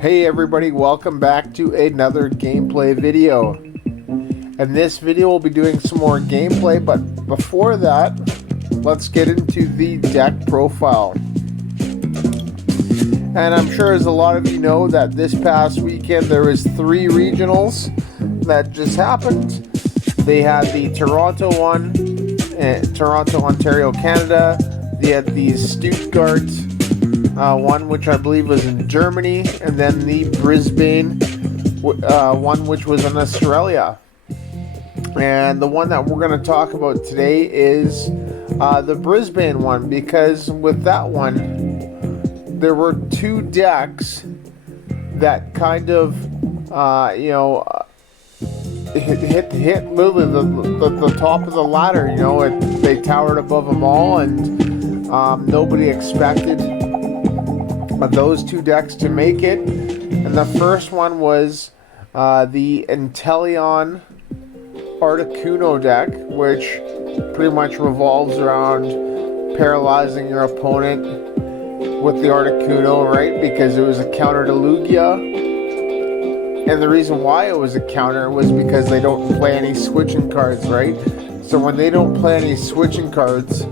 Hey everybody, welcome back to another gameplay video. In this video we'll be doing some more gameplay, but before that, let's get into the deck profile. And I'm sure as a lot of you know that this past weekend there was 3 regionals that just happened. They had the Toronto one, Toronto, Ontario, Canada. They had the Stuttgart one, which I believe was in Germany, and then the Brisbane one, which was in Australia. And the one that we're going to talk about today is the Brisbane one, because with that one, there were 2 decks that kind of, hit literally the top of the ladder. They towered above them all, and nobody expected those 2 decks to make it. And the first one was the Inteleon Articuno deck, which pretty much revolves around paralyzing your opponent with the Articuno, right? Because it was a counter to Lugia. And the reason why it was a counter was because they don't play any switching cards, right? So when they don't play any switching cards,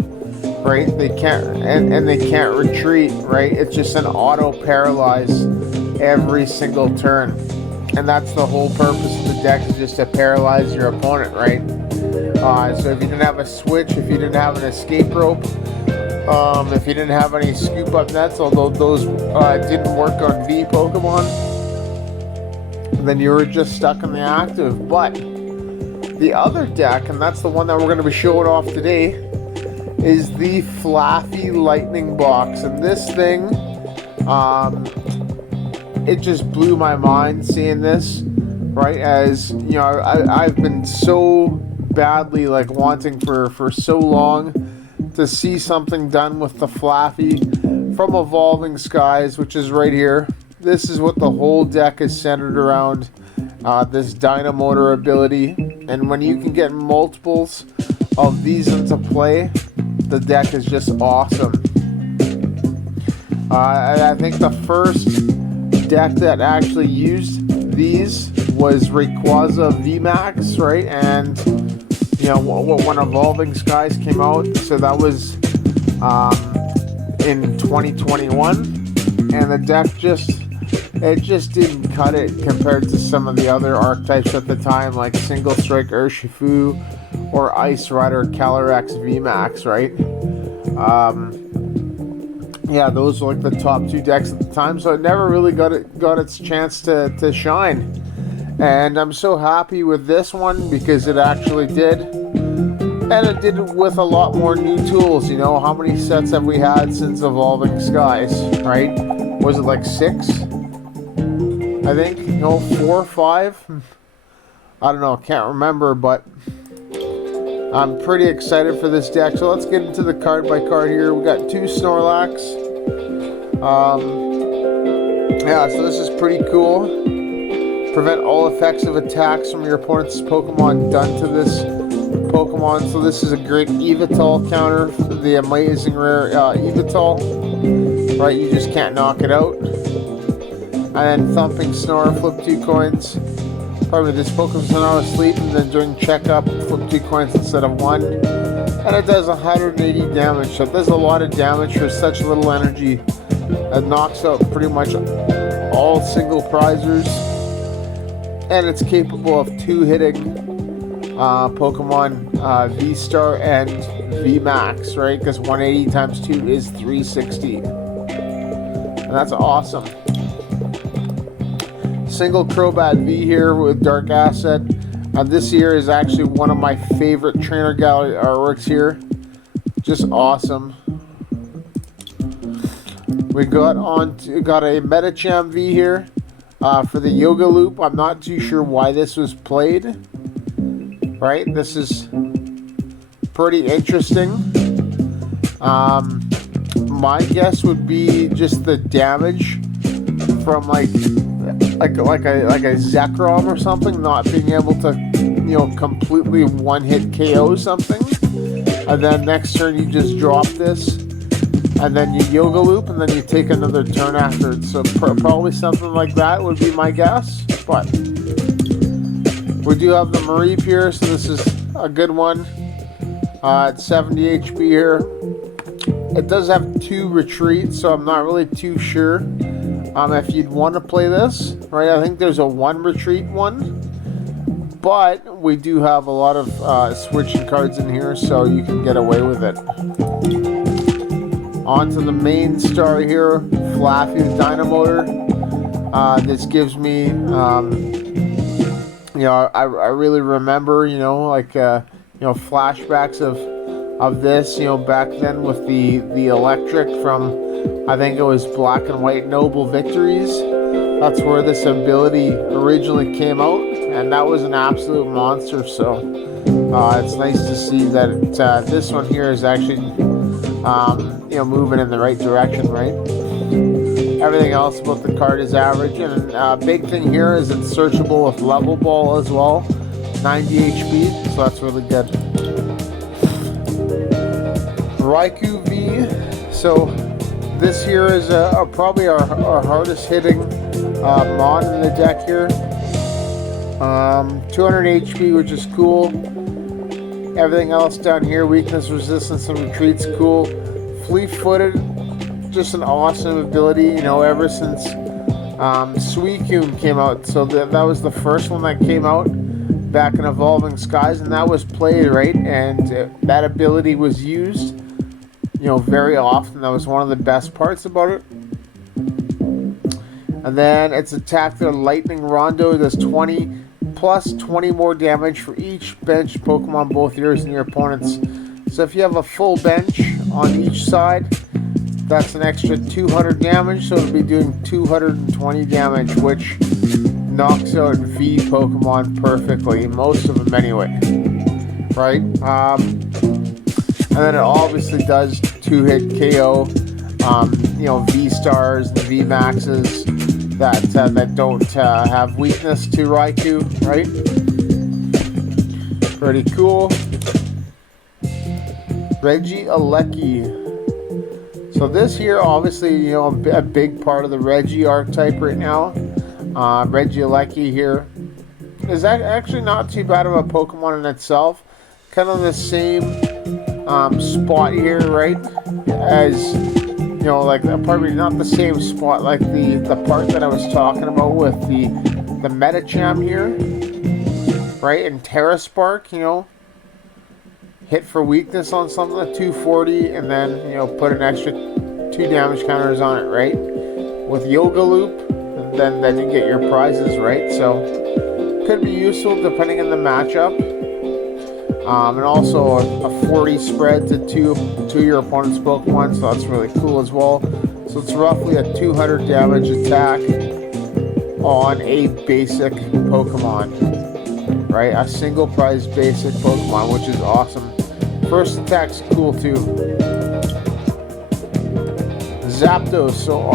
right, they can't, and they can't retreat, right? It's just an auto paralyze every single turn. And that's the whole purpose of the deck, is just to paralyze your opponent, right? So if you didn't have a switch, if you didn't have an escape rope, if you didn't have any scoop up nets, although those didn't work on V Pokemon, then you were just stuck in the active. But the other deck, and that's the one that we're going to be showing off today, is the Flaaffy Lightning Box. And this thing, it just blew my mind seeing this, right? As you know, I've been so badly wanting for so long to see something done with the Flaaffy from Evolving Skies, which is right here. This is what the whole deck is centered around, this Dynamotor ability. And when you can get multiples of these into play, the deck is just awesome. I think the first deck that actually used these was Rayquaza VMAX, right? And when Evolving Skies came out, so that was in 2021, and the deck just didn't cut it compared to some of the other archetypes at the time, like Single Strike Urshifu or Ice Rider Calyrex VMAX, right? Yeah, those were the top 2 decks at the time, so it never really got its chance to shine. And I'm so happy with this one because it actually did. And it did it with a lot more new tools. How many sets have we had since Evolving Skies, right? Was it 6? I think, 4 or 5? I don't know, can't remember, but I'm pretty excited for this deck. So let's get into the card by card here. We got 2 Snorlax. Yeah, so this is pretty cool. Prevent all effects of attacks from your opponent's Pokemon done to this Pokemon. So this is a great Evital counter for the amazing rare Evital. Right, you just can't knock it out. And then Thumping Snore, flip 2 coins. Probably this Pokemon's not asleep, and then during checkup, flip 2 coins instead of 1. And it does 180 damage, so it does a lot of damage for such little energy. It knocks out pretty much all single prizers. And it's capable of 2-hitting Pokemon V-Star and V-Max, right? Because 180 times 2 is 360. And that's awesome. Single Crobat V here with Dark Asset. This here is actually one of my favorite Trainer Gallery artworks here. Just awesome. We got a Medicham V here for the Yoga Loop. I'm not too sure why this was played. Right, this is pretty interesting. My guess would be just the damage from like a Zekrom or something, not being able to completely one-hit KO something, and then next turn you just drop this and then you Yoga Loop, and then you take another turn after it. So probably something like that would be my guess. But we do have the Marnie here, so this is a good one. It's 70 HP here. It does have 2 retreats, so I'm not really too sure if you'd want to play this, right? I think there's a 1 retreat one, but we do have a lot of switching cards in here, so you can get away with it. On to the main star here, Flaaffy Dynamotor. This gives me, you know, I really remember, you know, like, you know, flashbacks of this, you know, back then with the electric from, I think it was Black and White Noble Victories. That's where this ability originally came out, and that was an absolute monster. So it's nice to see that this one here is actually, you know, moving in the right direction, right? Everything else about the card is average, and big thing here is it's searchable with Level Ball as well, 90 HP, so that's really good. Raikou V. So this here is probably our hardest hitting mon in the deck here. 200 HP, which is cool. Everything else down here, weakness, resistance, and retreat's cool. Fleet-footed, just an awesome ability, you know, ever since Suicune came out. So that was the first one that came out back in Evolving Skies, and that was played, right? And that ability was used, you know, very often. That was one of the best parts about it. And then its attack, the Lightning Rondo, does 20 plus 20 more damage for each bench Pokemon, both yours and your opponent's. So if you have a full bench on each side, that's an extra 200 damage, so it'll be doing 220 damage, which knocks out V Pokemon perfectly, most of them anyway, right? And then it obviously does 2-hit KO, you know, V Stars and V Maxes that don't have weakness to Raikou, right? Pretty cool. Regieleki. So this here, obviously, you know, a big part of the Regi archetype right now. Regieleki here is actually not too bad of a Pokemon in itself. Kind of the same spot here, right? As, you know, like, probably not the same spot like the part that I was talking about with the Medicham here, right? And Terra Spark, you know, hit for weakness on something at 240, and then, you know, put an extra 2 damage counters on it, right? With Yoga Loop, then you get your prizes, right? So could be useful depending on the matchup. And also a 40 spread to two your opponent's Pokemon, so that's really cool as well. So it's roughly a 200 damage attack on a basic Pokemon, right? A single prize basic Pokemon, which is awesome. First attack's cool too. Zapdos. So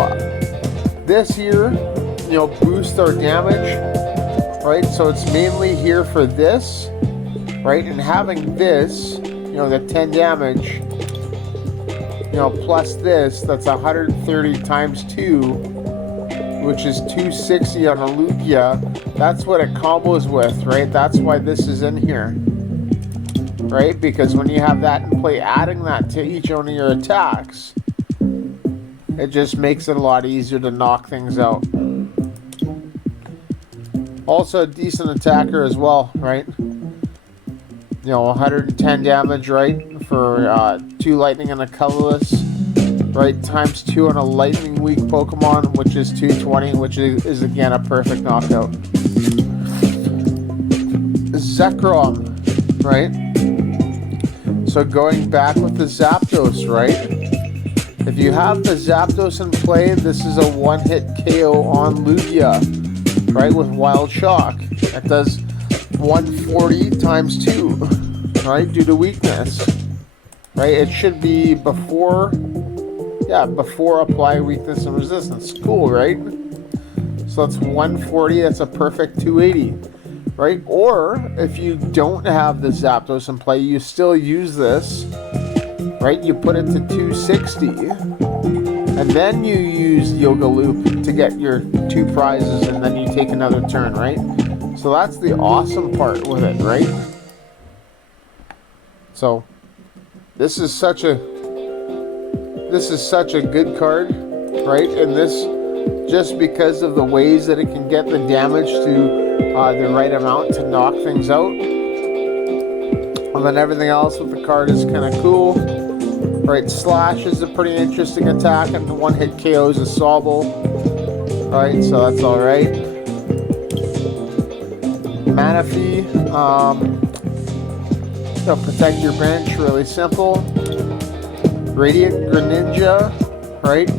this here, you know, boosts our damage, right? So it's mainly here for this, right? And having this, you know, the 10 damage, you know, plus this, that's 130 times 2, which is 260 on a Lugia. That's what it combos with, right? That's why this is in here, right? Because when you have that in play, adding that to each one of your attacks, it just makes it a lot easier to knock things out. Also a decent attacker as well, right? You know, 110 damage, right? For 2 lightning and a colorless, right? Times 2 on a lightning weak Pokemon, which is 220, which is again a perfect knockout. Zekrom, right? So going back with the Zapdos, right? If you have the Zapdos in play, this is a 1-hit KO on Lugia, right? With Wild Shock. That does 140 times 2, right? Due to weakness, right? It should be before apply weakness and resistance. Cool, right? So that's 140. That's a perfect 280, right? Or if you don't have the Zapdos in play, you still use this, right? You put it to 260, And then you use Yoga Loop to get your 2 prizes, and then you take another turn, right? So that's the awesome part with it, right? So this is such a good card, right? And this, just because of the ways that it can get the damage to the right amount to knock things out. And then everything else with the card is kind of cool. Right, Slash is a pretty interesting attack, and the one-hit KO is a Sobble. Right, so that's alright. Manaphy, protect your bench, really simple. Radiant Greninja, right?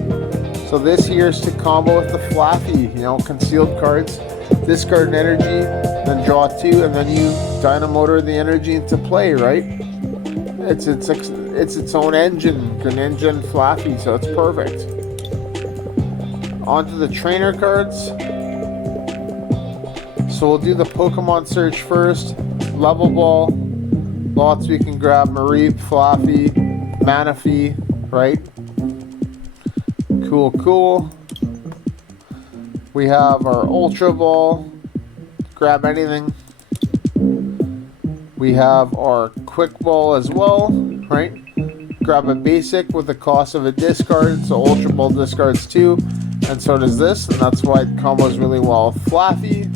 So this here is to combo with the Flaaffy, concealed cards. Discard an energy, then draw 2, and then you Dynamotor the energy into play, right? It's its own engine, Greninja and Flaaffy, so it's perfect. On to the trainer cards. So we'll do the Pokemon search first. Level Ball. Lots we can grab. Mareep, Flaaffy, Manaphy, right? Cool. We have our Ultra Ball. Grab anything. We have our Quick Ball as well, right? Grab a basic with the cost of a discard, so Ultra Ball discards 2, and so does this, and that's why it combos really well. Flaaffy.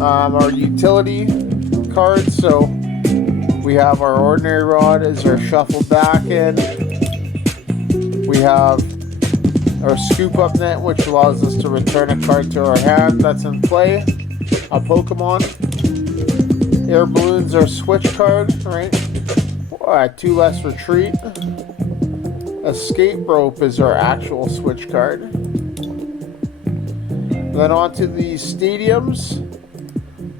Our utility cards, so we have our Ordinary Rod as our shuffle back in. We have our Scoop Up Net, which allows us to return a card to our hand that's in play. A Pokemon. Air Balloons are switch card, right? 2 less retreat. Escape Rope is our actual switch card. Then on to the stadiums.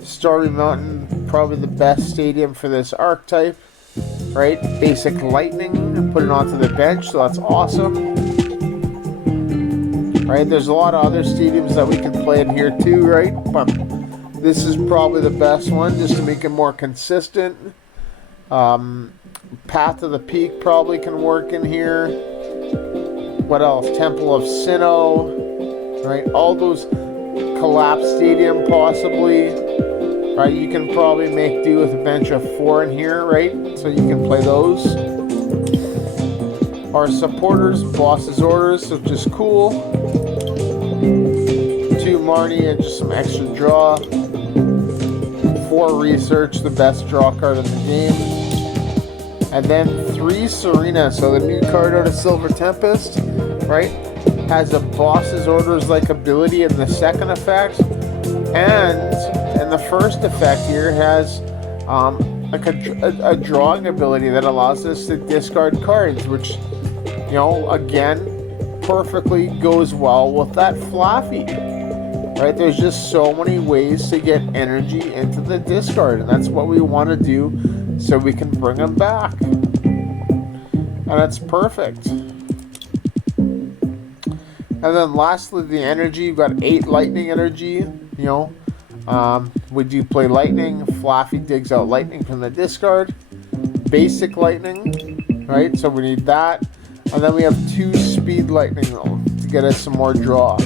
Stormy Mountain, probably the best stadium for this archetype, right? Basic Lightning, and put it onto the bench, so that's awesome. Right, there's a lot of other stadiums that we can play in here too, right? But this is probably the best one, just to make it more consistent. Path to the Peak probably can work in here. What else? Temple of Sinnoh, right? All those collapsed stadium possibly, right? You can probably make do with a bench of 4 in here, right? So you can play those. Our supporters, Boss's Orders, which is cool. 2 Marnie and just some extra draw. 4 Research, the best draw card in the game. And then 3 Serena, so the new card out of Silver Tempest, right? Has a Boss's Orders like ability in the second effect. And in the first effect here has like a drawing ability that allows us to discard cards, which, again, perfectly goes well with that Flaaffy. Right? There's just so many ways to get energy into the discard, and that's what we want to do so we can bring them back. And that's perfect. And then lastly, the energy. You've got 8 lightning energy. We do play lightning. Flaaffy digs out lightning from the discard. Basic lightning, right? So we need that. And then we have 2 speed lightning to get us some more draw.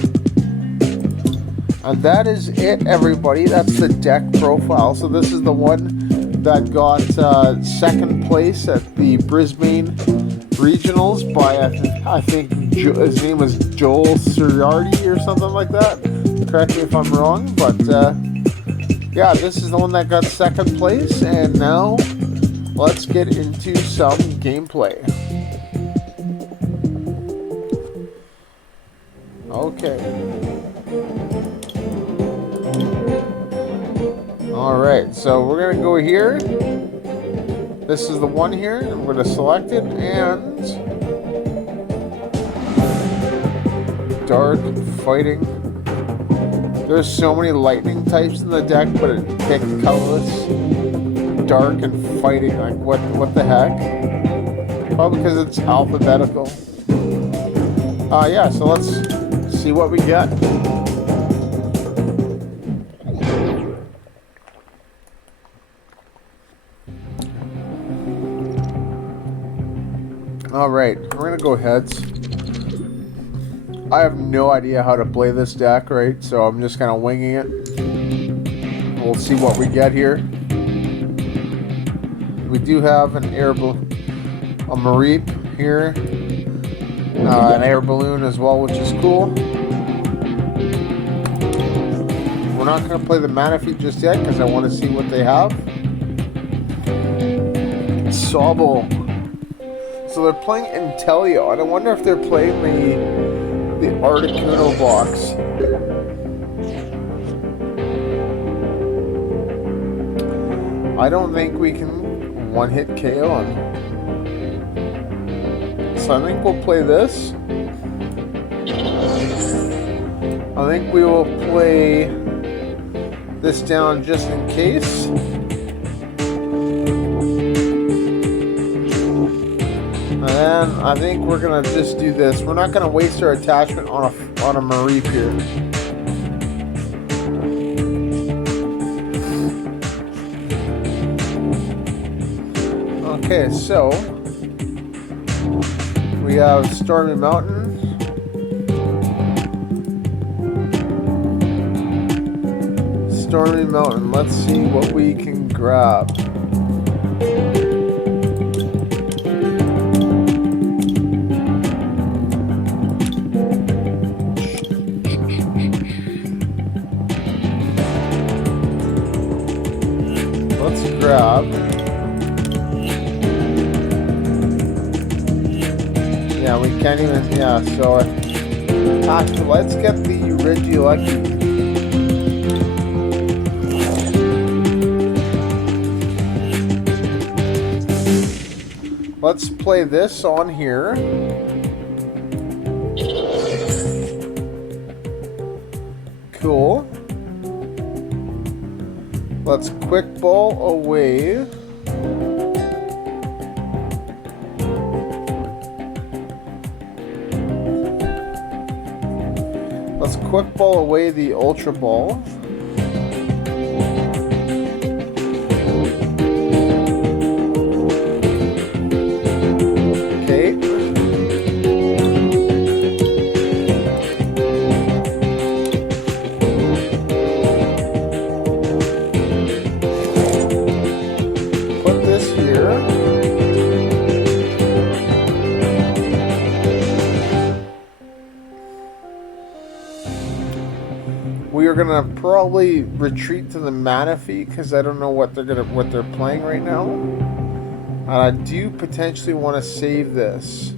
And that is it, everybody. That's the deck profile. So this is the one that got second place at the Brisbane Regionals by, I think his name was Joel Suriardi or something like that. Correct me if I'm wrong, but yeah, this is the one that got second place. And now let's get into some gameplay. Okay. Alright, so we're going to go here. This is the one here. I'm going to select it, and Dark Fighting. There's so many lightning types in the deck, but it picked colorless, Dark, and Fighting. Like, what the heck? Probably because it's alphabetical. Yeah, so let's see what we get. Alright, we're gonna go heads. I have no idea how to play this deck, right? So I'm just kind of winging it. We'll see what we get here. We do have an a Mareep here. An air balloon as well, which is cool. We're not going to play the Manaphy just yet because I want to see what they have. Sobble. So they're playing Inteleon. I wonder if they're playing the Articuno box. I don't think we can one-hit KO him. So I think we'll play this. I think we will play this down just in case. And I think we're gonna just do this. We're not gonna waste our attachment on a Mareep here. Okay, so we have Stormy Mountain. Stormy Mountain. Let's see what we can grab. Let's grab. Yeah, we can't even. Yeah, so actually, let's get the Regieleki. Let's play this on here. Cool. Let's quick ball away. Let's quick ball away the Ultra Ball. We're gonna probably retreat to the Manaphy because I don't know what they're playing right now. And I do potentially want to save this.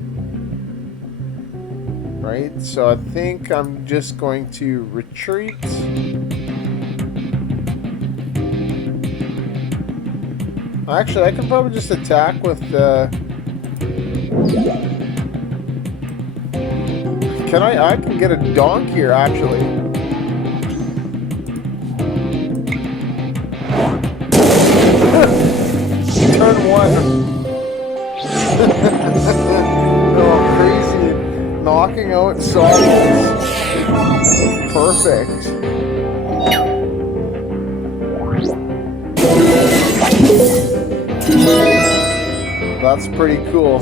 Right? So I think I'm just going to retreat. Actually, I can probably just attack with the... I can get a donk here, actually. Turn one. Oh, crazy. Knocking out Zapdos. Perfect. That's pretty cool.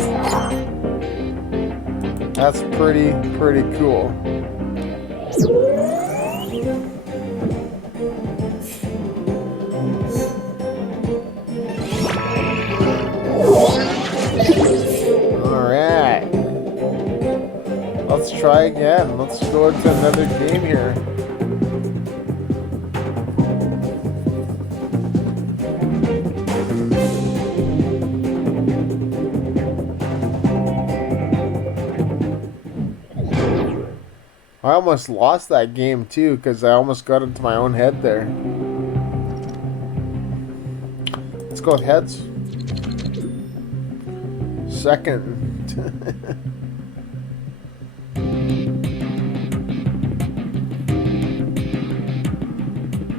That's pretty cool. Alright. Let's try again. Let's go into another game here. I almost lost that game too because I almost got into my own head there. Let's go with heads. Second.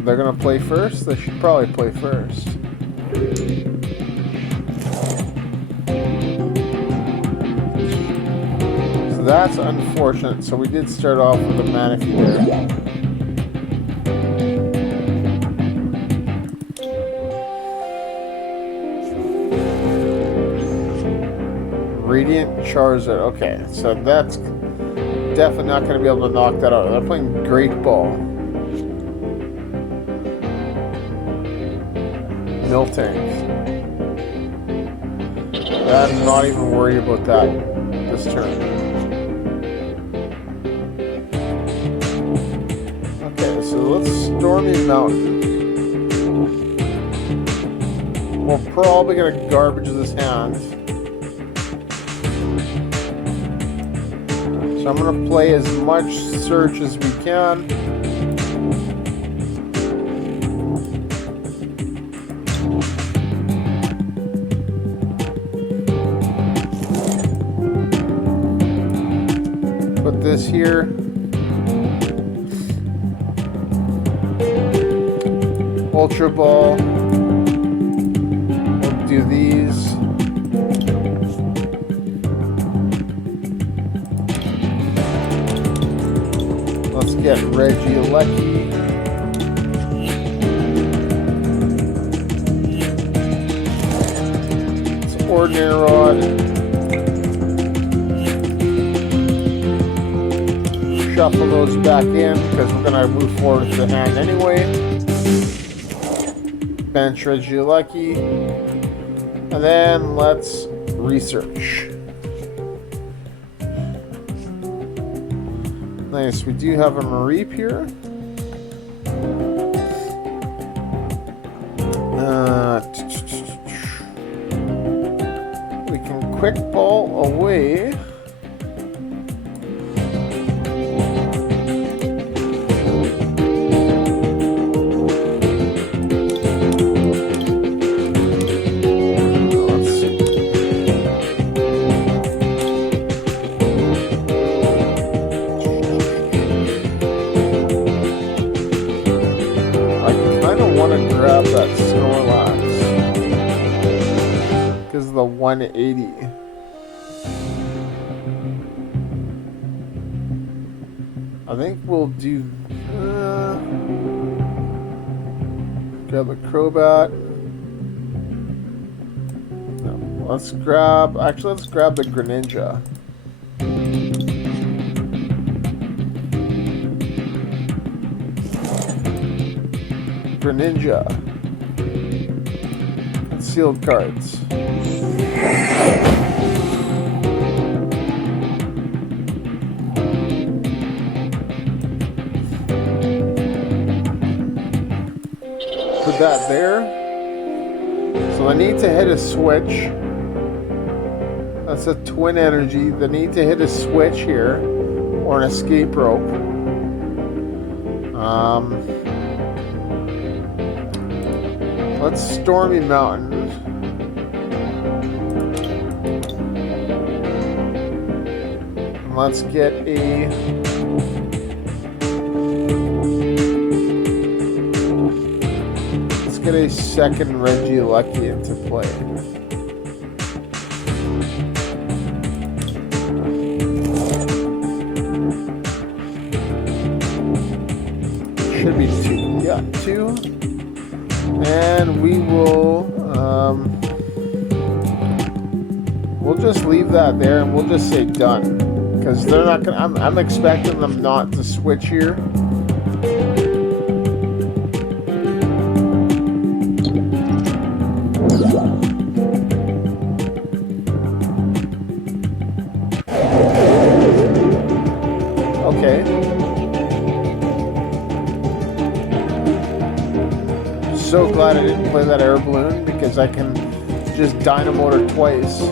They're gonna play first? They should probably play first. So that's unfortunate. So we did start off with a Manaphy there. Radiant Charizard. Okay, so that's definitely not going to be able to knock that out. They're playing Great Ball. Miltank. I'm not even worried about that this turn. Okay, so let's Stormy Mountain. We're probably going to garbage this hand. So I'm going to play as much Search as we can. Put this here. Ultra Ball. We'll do these. Let's get Regieleki. It's Ordinary Rod. Shuffle those back in because we're going to move forward with the hand anyway. Bench Regieleki. And then let's research. Nice, we do have a Mareep here. We can quick ball away. Grab that Snorlax because of the 180. I think we'll do grab a Crobat. No, let's grab the Greninja. Greninja. Sealed cards. Put that there. So I need to hit a switch. That's a twin energy. They need to hit a switch here or an escape rope. Let's Stormy Mountain. And let's get a second Regieleki into play. Should be two. Yeah, two. And we will, we'll just leave that there and we'll just say done. Because they're not going to, I'm expecting them not to switch here. Okay. So glad I didn't play that air balloon because I can just dynamotor twice.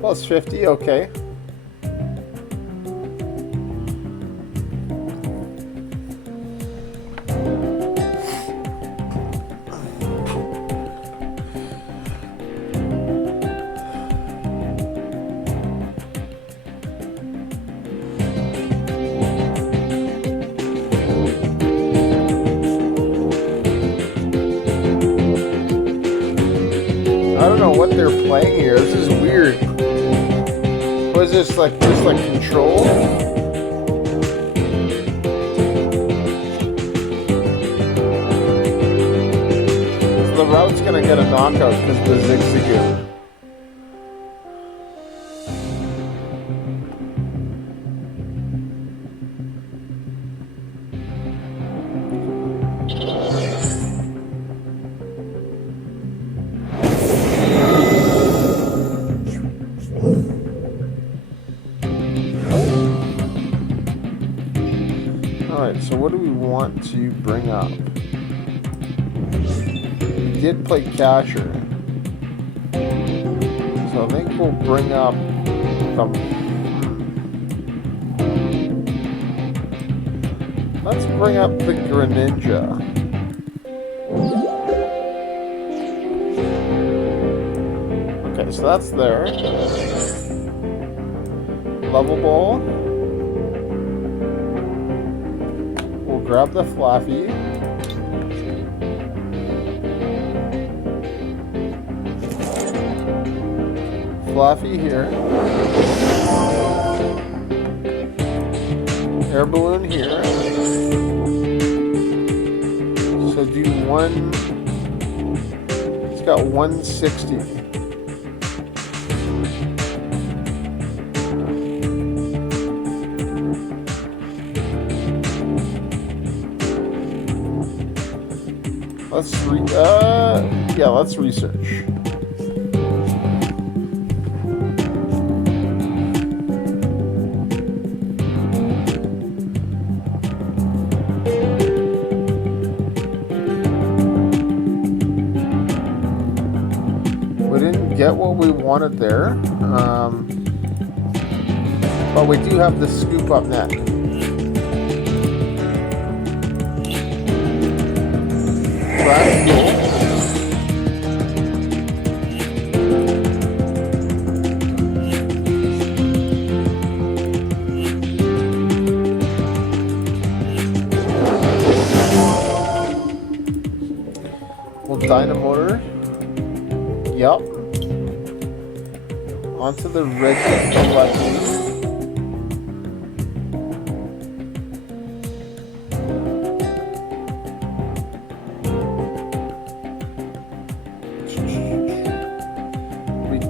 Plus 50, okay. I don't know what they're playing here. This is weird. Was this like just like control? So the route's gonna get a knockout because of the Zigzagoon. Alright, so what do we want to bring up? We did play Casher. So I think we'll bring up some... Let's bring up the Greninja. Okay, so that's there. Level Ball. We'll grab the Flaaffy. Flaaffy here. Air Balloon here. So do one... It's got 160. Let's research. We didn't get what we wanted there, but we do have the scoop up net. That's cool. We'll Dynamotor. Yup. Onto the Regieleki.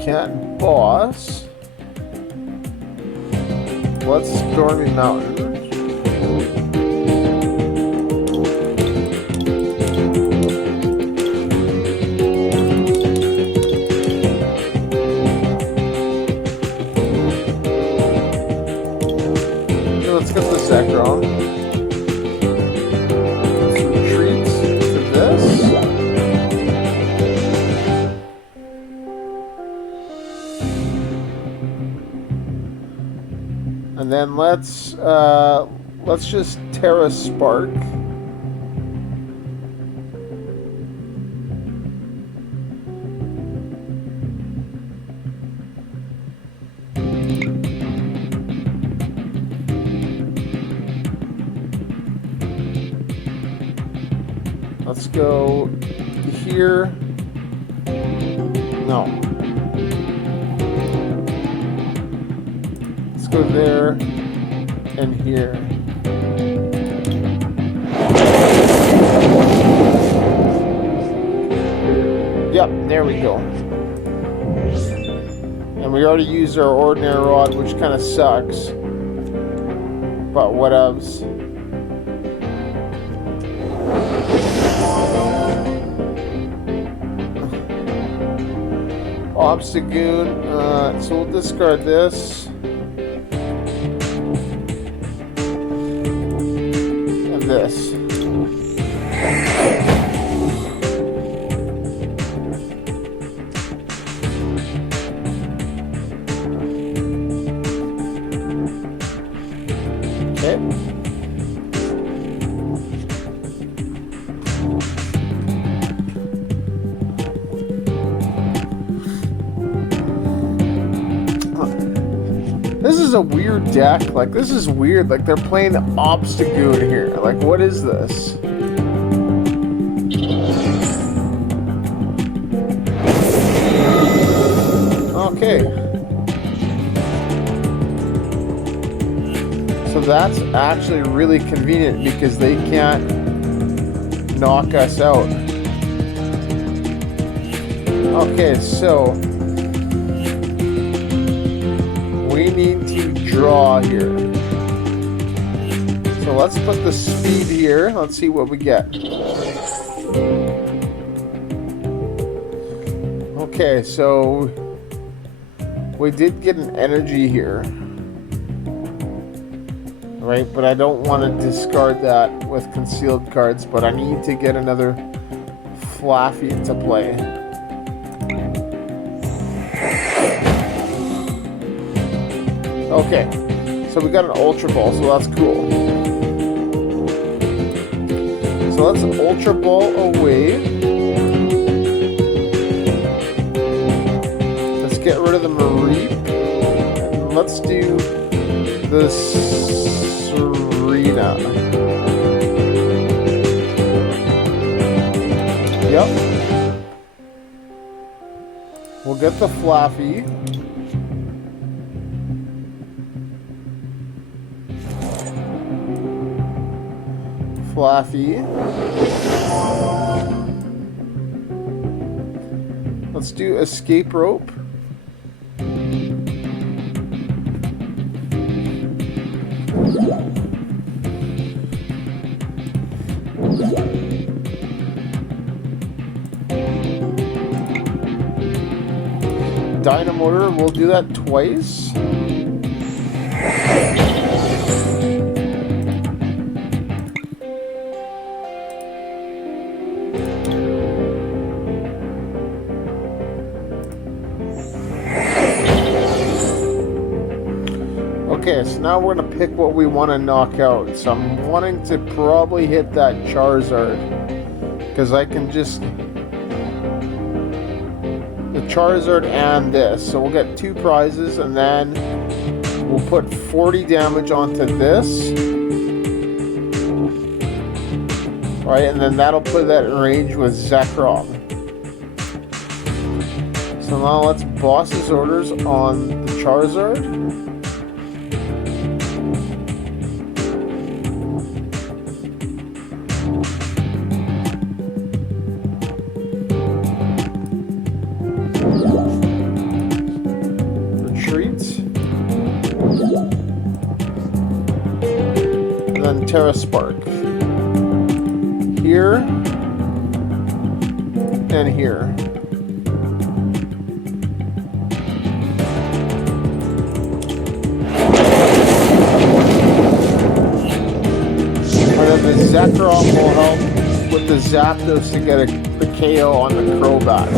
Cat Boss. Let's Stormy Mountain. Okay, let's get the Zekrom. Let's retreat to this. And then let's just Terra Spark. Let's go here. No. Go there and here. Yep, there we go. And we already used our ordinary rod, which kind of sucks. But whatevs. Obstagoon. So we'll discard this. This. Okay. This is a weird deck. Like, this is weird. Like, they're playing Obstagoon here. Like, what is this? Okay. So that's actually really convenient because they can't knock us out. Okay, so we need to draw here. So let's put the speed here. Let's see what we get. Okay, so we did get an energy here. Right, but I don't want to discard that with concealed cards, but I need to get another Flaaffy to play. Okay, so we got an Ultra Ball, so that's cool. So let's Ultra Ball away. Let's get rid of the Mareep. And let's do the Serena. Yep. We'll get the Flaaffy. Flaaffy. Let's do Escape Rope. Dynamotor, we'll do that twice. Okay, so now we're going to pick what we want to knock out. So I'm wanting to probably hit that Charizard, because I can just... the Charizard and this. So we'll get 2 prizes, and then we'll put 40 damage onto this. Right, and then that'll put that in range with Zekrom. So now let's boss's orders on the Charizard. Terra Spark here and here. And then the Zekrom will help with the Zapdos to get the KO on the Crobat.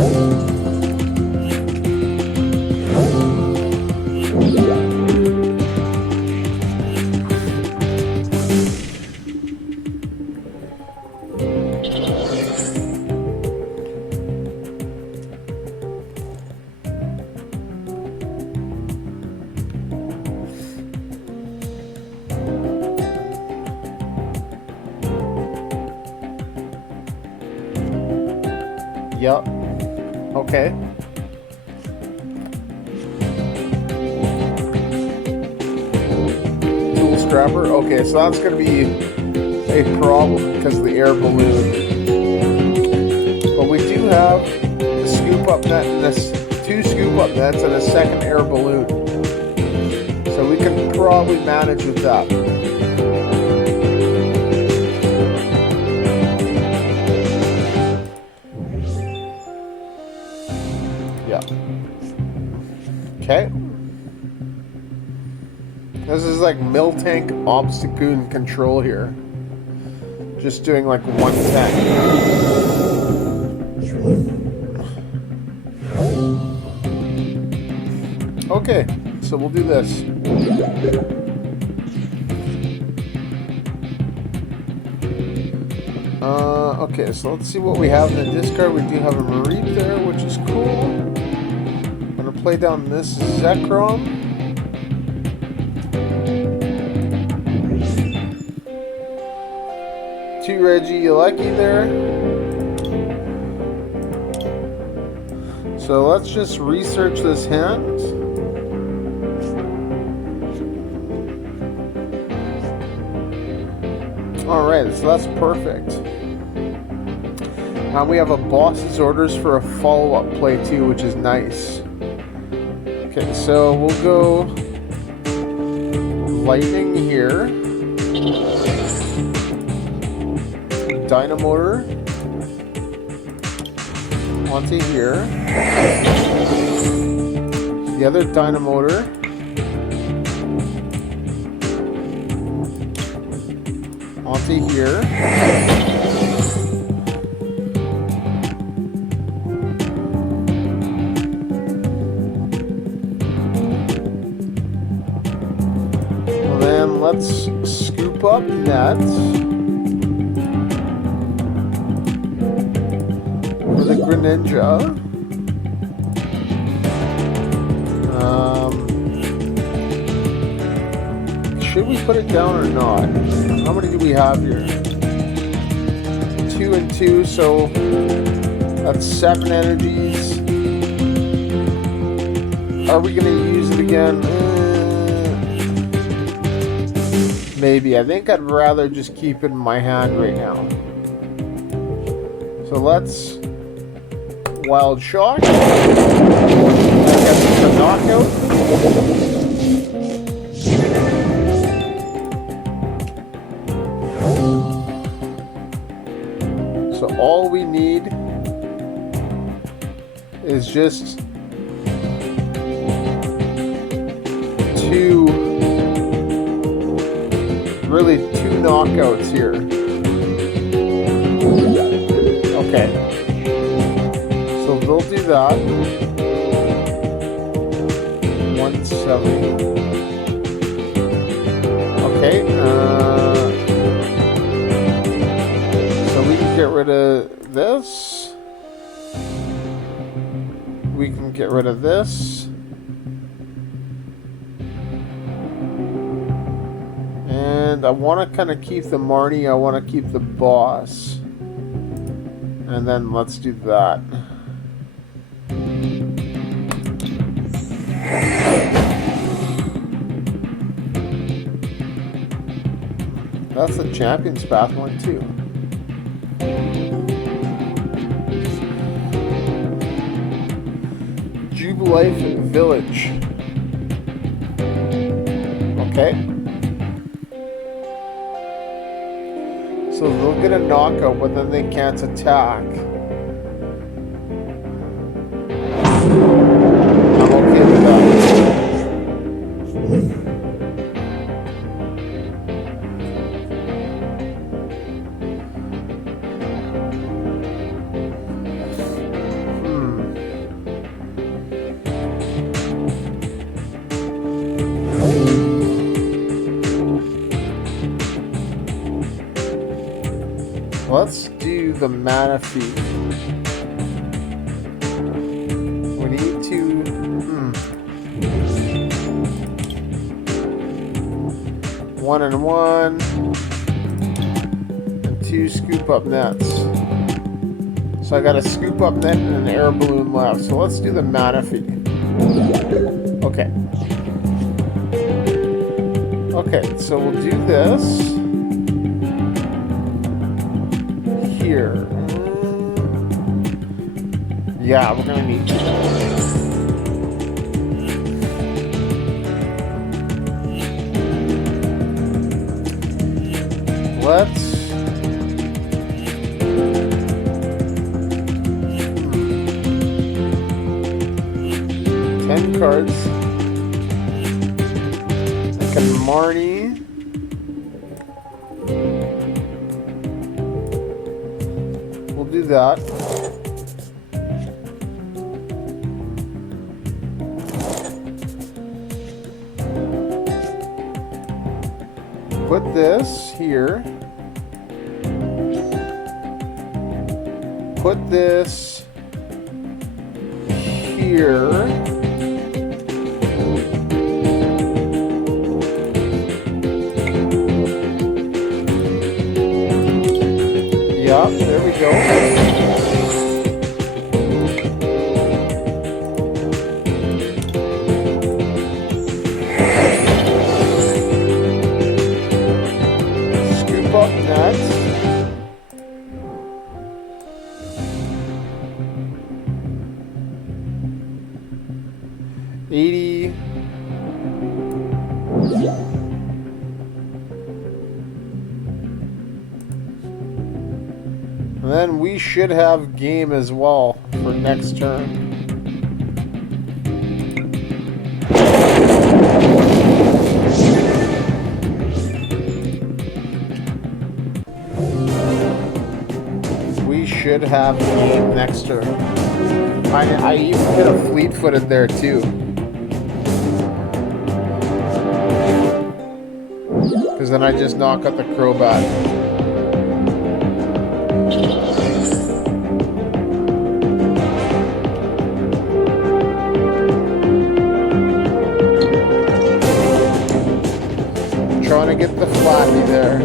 Yep. Okay. Tool Scrapper. Okay, so that's going to be a problem because of the air balloon. But we do have a scoop up net and this 2 scoop up nets and a second air balloon. So we can probably manage with that. Okay. This is like Miltank Obstagoon control here. Just doing like 110. Okay, so we'll do this. Okay, so let's see what we have in the discard. We do have a Mareep there, which is cool. I'm gonna play down this Zekrom. Two Regieleki there. So let's just research this hand. Okay, so that's perfect. We have a boss's orders for a follow-up play too, which is nice. Okay, so we'll go Lightning here. Dynamotor onto here. The other Dynamotor. Onto here. Well, then let's scoop up nets. For the Greninja. Should we put it down or not? How many do we have here? 2 and 2, so that's 7 energies. Are we going to use it again? Maybe. I think I'd rather just keep it in my hand right now. So let's Wild Shock. I guess it's a knockout. So all we need is just 2 knockouts here. Okay. So they'll do that. 170. Okay. So we can get rid of this. We can get rid of this. And I want to kind of keep the Marnie. I want to keep the boss. And then let's do that. That's the Champion's Path one too. Jubilife Village. Okay. So they'll get a knockout, but then they can't attack. I'm okay with that. Let's do the Manaphy. We need to... 1 and 1. And 2 scoop up nets. So I got a scoop up net and an air balloon left. So let's do the Manaphy. Okay. Okay, so we'll do this. Here. Yeah, we're gonna need to. Let's 10 cards. Like a Marnie. Do that. Put this here. Put this here. Yup, there we go. Scoop up nuts. And then we should have game as well for next turn. We should have game next turn. I even get a fleet-footed there too. Because then I just knock out the Crobat. Trying to get the Flaaffy there.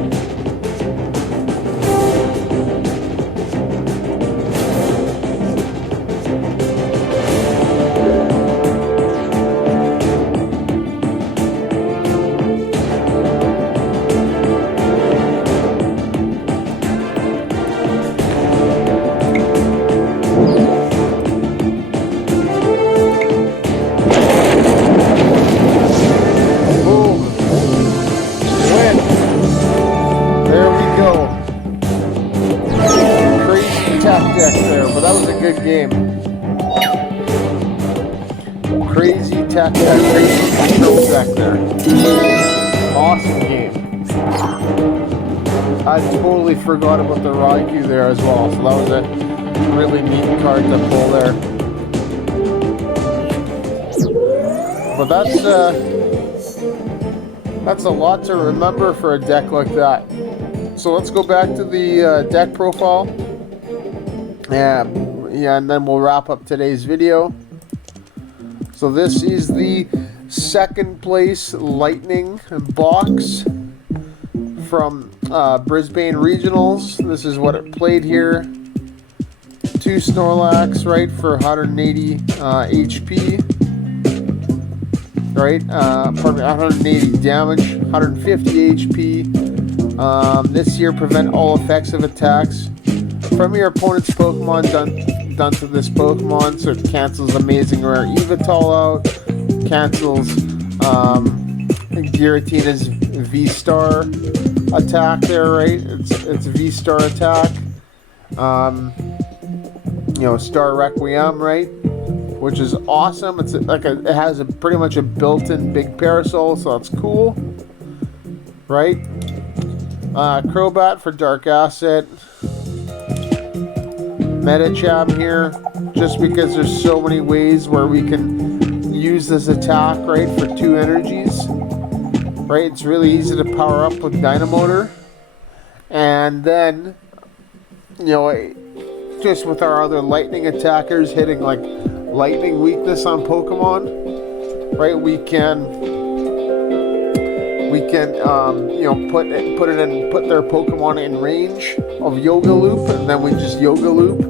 Game. Crazy tech deck, crazy control deck there. Awesome game. I totally forgot about the Raikou there as well, so that was a really neat card to pull there. But that's a lot to remember for a deck like that. So let's go back to the deck profile. Yeah, and then we'll wrap up today's video. So this is the second place Lightning Box from Brisbane Regionals. This is what it played here. 2 Snorlax, right, for 180 HP. Right, pardon me, 180 damage, 150 HP. This year, prevent all effects of attacks from your opponent's Pokemon done to this Pokemon, so it cancels Amazing Rare Evital out, cancels Giratina's V-Star attack there, right? It's V-Star attack. You know, Star Requiem, right? Which is awesome. It's like it has pretty much a built-in big parasol, so that's cool, right? Crobat for Dark Asset. Medicham here, just because there's so many ways where we can use this attack, right, for 2 energies, right? It's really easy to power up with Dynamotor, and then, you know, just with our other lightning attackers hitting like lightning weakness on Pokemon, right? We can you know, put their Pokemon in range of Yoga Loop, and then we just Yoga Loop,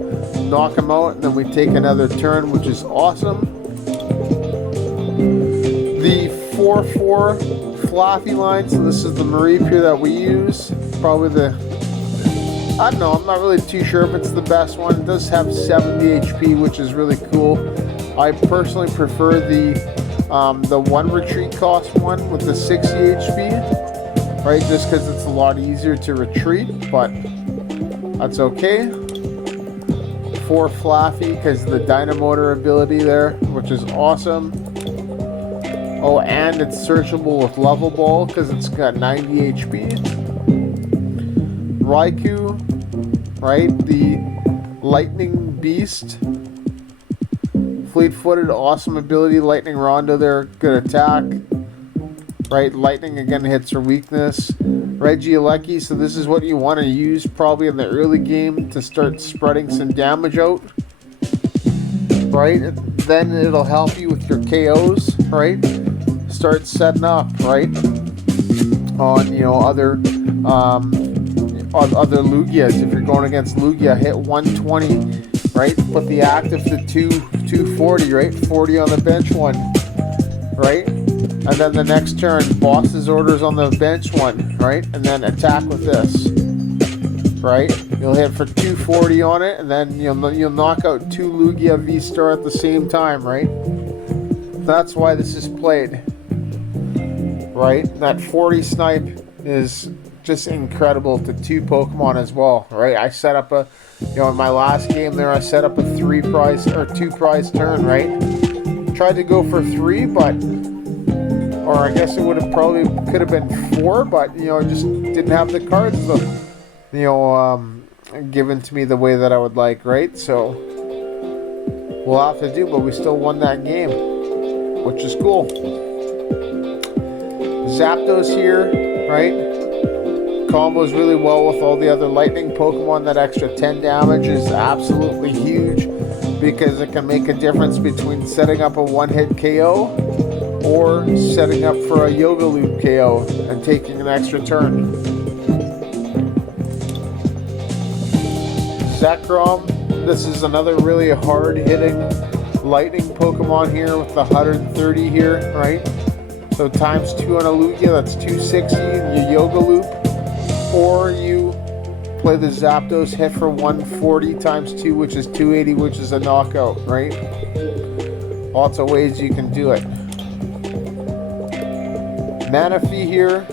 knock them out, and then we take another turn, which is awesome. The 4/4 Flaaffy line, so this is the Maripure that we use. Probably I don't know, I'm not really too sure if it's the best one. It does have 70 HP, which is really cool. I personally prefer the 1 retreat cost one with the 60 HP, right? Just because it's a lot easier to retreat, but that's okay. 4 Flaaffy because of the Dynamotor ability there, which is awesome. Oh, and it's searchable with Level Ball because it's got 90 HP. Raikou, right? The Lightning Beast. Fleet-footed, awesome ability. Lightning Rondo there, good attack. Right, lightning again hits her weakness. Regieleki, so this is what you want to use probably in the early game to start spreading some damage out. Right, then it'll help you with your KOs, right? Start setting up, right? On, you know, other Lugias. If you're going against Lugia, hit 120. Right, put the active to 240, right? 40 on the bench one, right? And then the next turn, boss's orders on the bench one, right? And then attack with this, right? You'll hit for 240 on it, and then you'll knock out 2 Lugia V-Star at the same time, right? That's why this is played, right? That 40 snipe is just incredible to 2 Pokemon as well, right? I set up a, in my last game there, I set up a 2 prize turn, right? Tried to go for 3, but, or I guess it could have been 4, but, I just didn't have the cards, given to me the way that I would like, right? So, we'll have to do, but we still won that game, which is cool. Zapdos here, right? Combos really well with all the other lightning Pokemon. That extra 10 damage is absolutely huge because it can make a difference between setting up a one-hit KO or setting up for a Yoga Loop KO and taking an extra turn. Zekrom, this is another really hard-hitting lightning Pokemon here with the 130 here, right? So times 2 on a Lugia, that's 260, and you Yoga Loop. Or you play the Zapdos, hit for 140 times 2, which is 280, which is a knockout, right? Lots of ways you can do it. Manaphy here.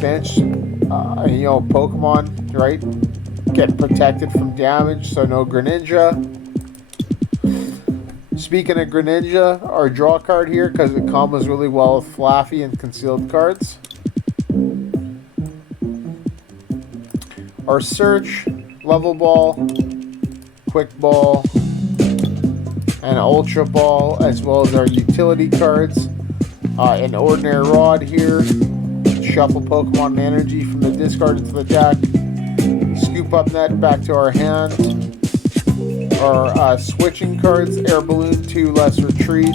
Bench, Pokemon, right? Getting protected from damage, so no Greninja. Speaking of Greninja, our draw card here, because it combos really well with Flaaffy and concealed cards. Our Search, Level Ball, Quick Ball, and Ultra Ball, as well as our utility cards. An Ordinary Rod here. Shuffle Pokemon energy from the discard into the deck. Scoop Up Net back to our hand. Our switching cards, Air Balloon 2, Less Retreat.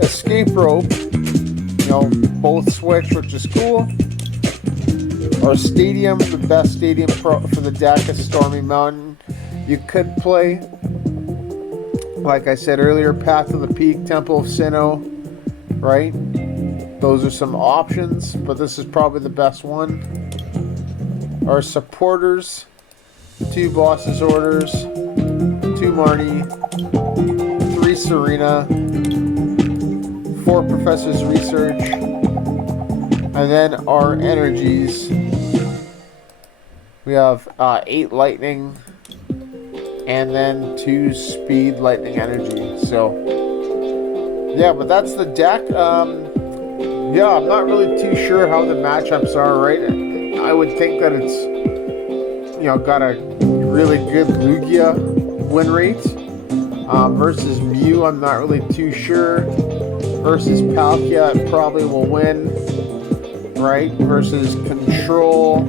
Escape Rope, both switch, which is cool. Our Stadium, the best stadium for the deck is Stormy Mountain. You could play, like I said earlier, Path of the Peak, Temple of Sinnoh, right? Those are some options, but this is probably the best one. Our supporters, 2 Boss's Orders, 2 Marnie, 3 Serena, 4 Professor's Research, and then our energies. We have 8 Lightning, and then 2 Speed Lightning Energy. So, yeah, but that's the deck. Yeah, I'm not really too sure how the matchups are, right? I would think that it's, got a really good Lugia win rate. Versus Mew, I'm not really too sure. Versus Palkia, it probably will win, right? Versus Control,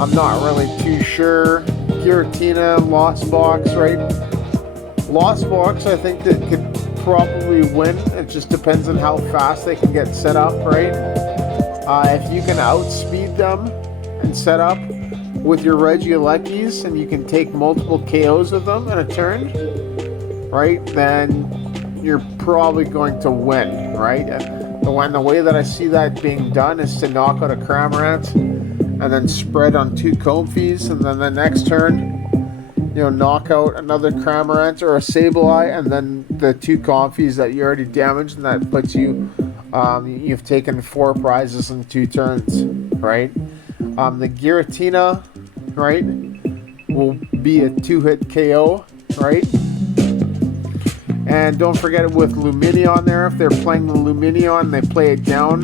I'm not really too sure. Giratina, Lost Box, right? Lost Box, I think that could probably win. It just depends on how fast they can get set up, right? If you can outspeed them and set up with your Regielekis and you can take multiple KOs of them in a turn, right? Then you're probably going to win, right? The way that I see that being done is to knock out a Cramorant and then spread on 2 Comfeys, and then the next turn, knock out another Cramorant or a Sableye, and then the 2 Comfeys that you already damaged, and that puts you, you've taken 4 prizes in 2 turns, right? The Giratina, right, will be a 2-hit KO, right? And don't forget it with Lumineon there. If they're playing the Lumineon, they play it down,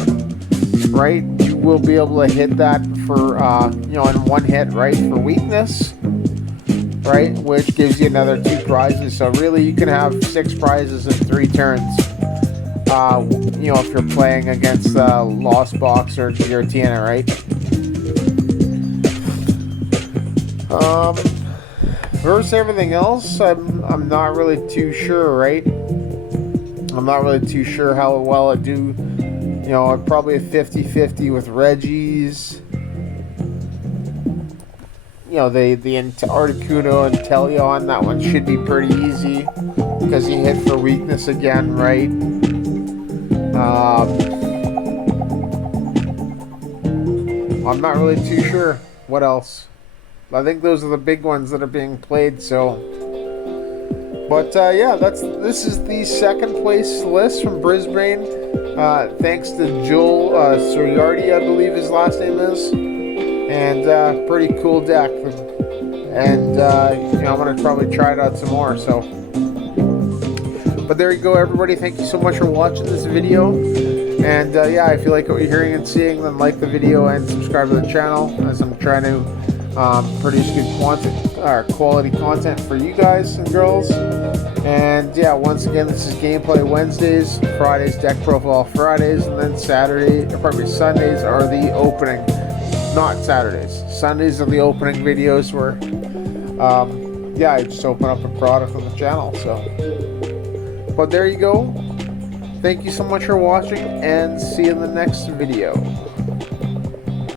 right? You will be able to hit that for, in 1 hit, right, for weakness, right? Which gives you another 2 prizes. So really, you can have 6 prizes in 3 turns. If you're playing against Lost Box or Giratina, right? Versus everything else, I'm not really too sure, right? I'm not really too sure how well it do. Probably a 50-50 with Regis. The Articuno and Teleon, that one should be pretty easy because you hit for weakness again, right? I'm not really too sure. What else? I think those are the big ones that are being played, so. But yeah, this is the second place list from Brisbane. Thanks to Joel Soriardi, I believe his last name is. And pretty cool deck. And you know, I'm gonna probably try it out some more. So, but there you go, everybody. Thank you so much for watching this video. And yeah, if you like what you're hearing and seeing, then like the video and subscribe to the channel, as I'm trying to produce good quality content for you guys and girls. And yeah, once again, this is Gameplay Wednesdays, Fridays Deck Profile Fridays, and then Sundays are the opening. Not Saturdays. Sundays are the opening videos where, yeah, I just open up a product on the channel. So, but there you go. Thank you so much for watching, and see you in the next video.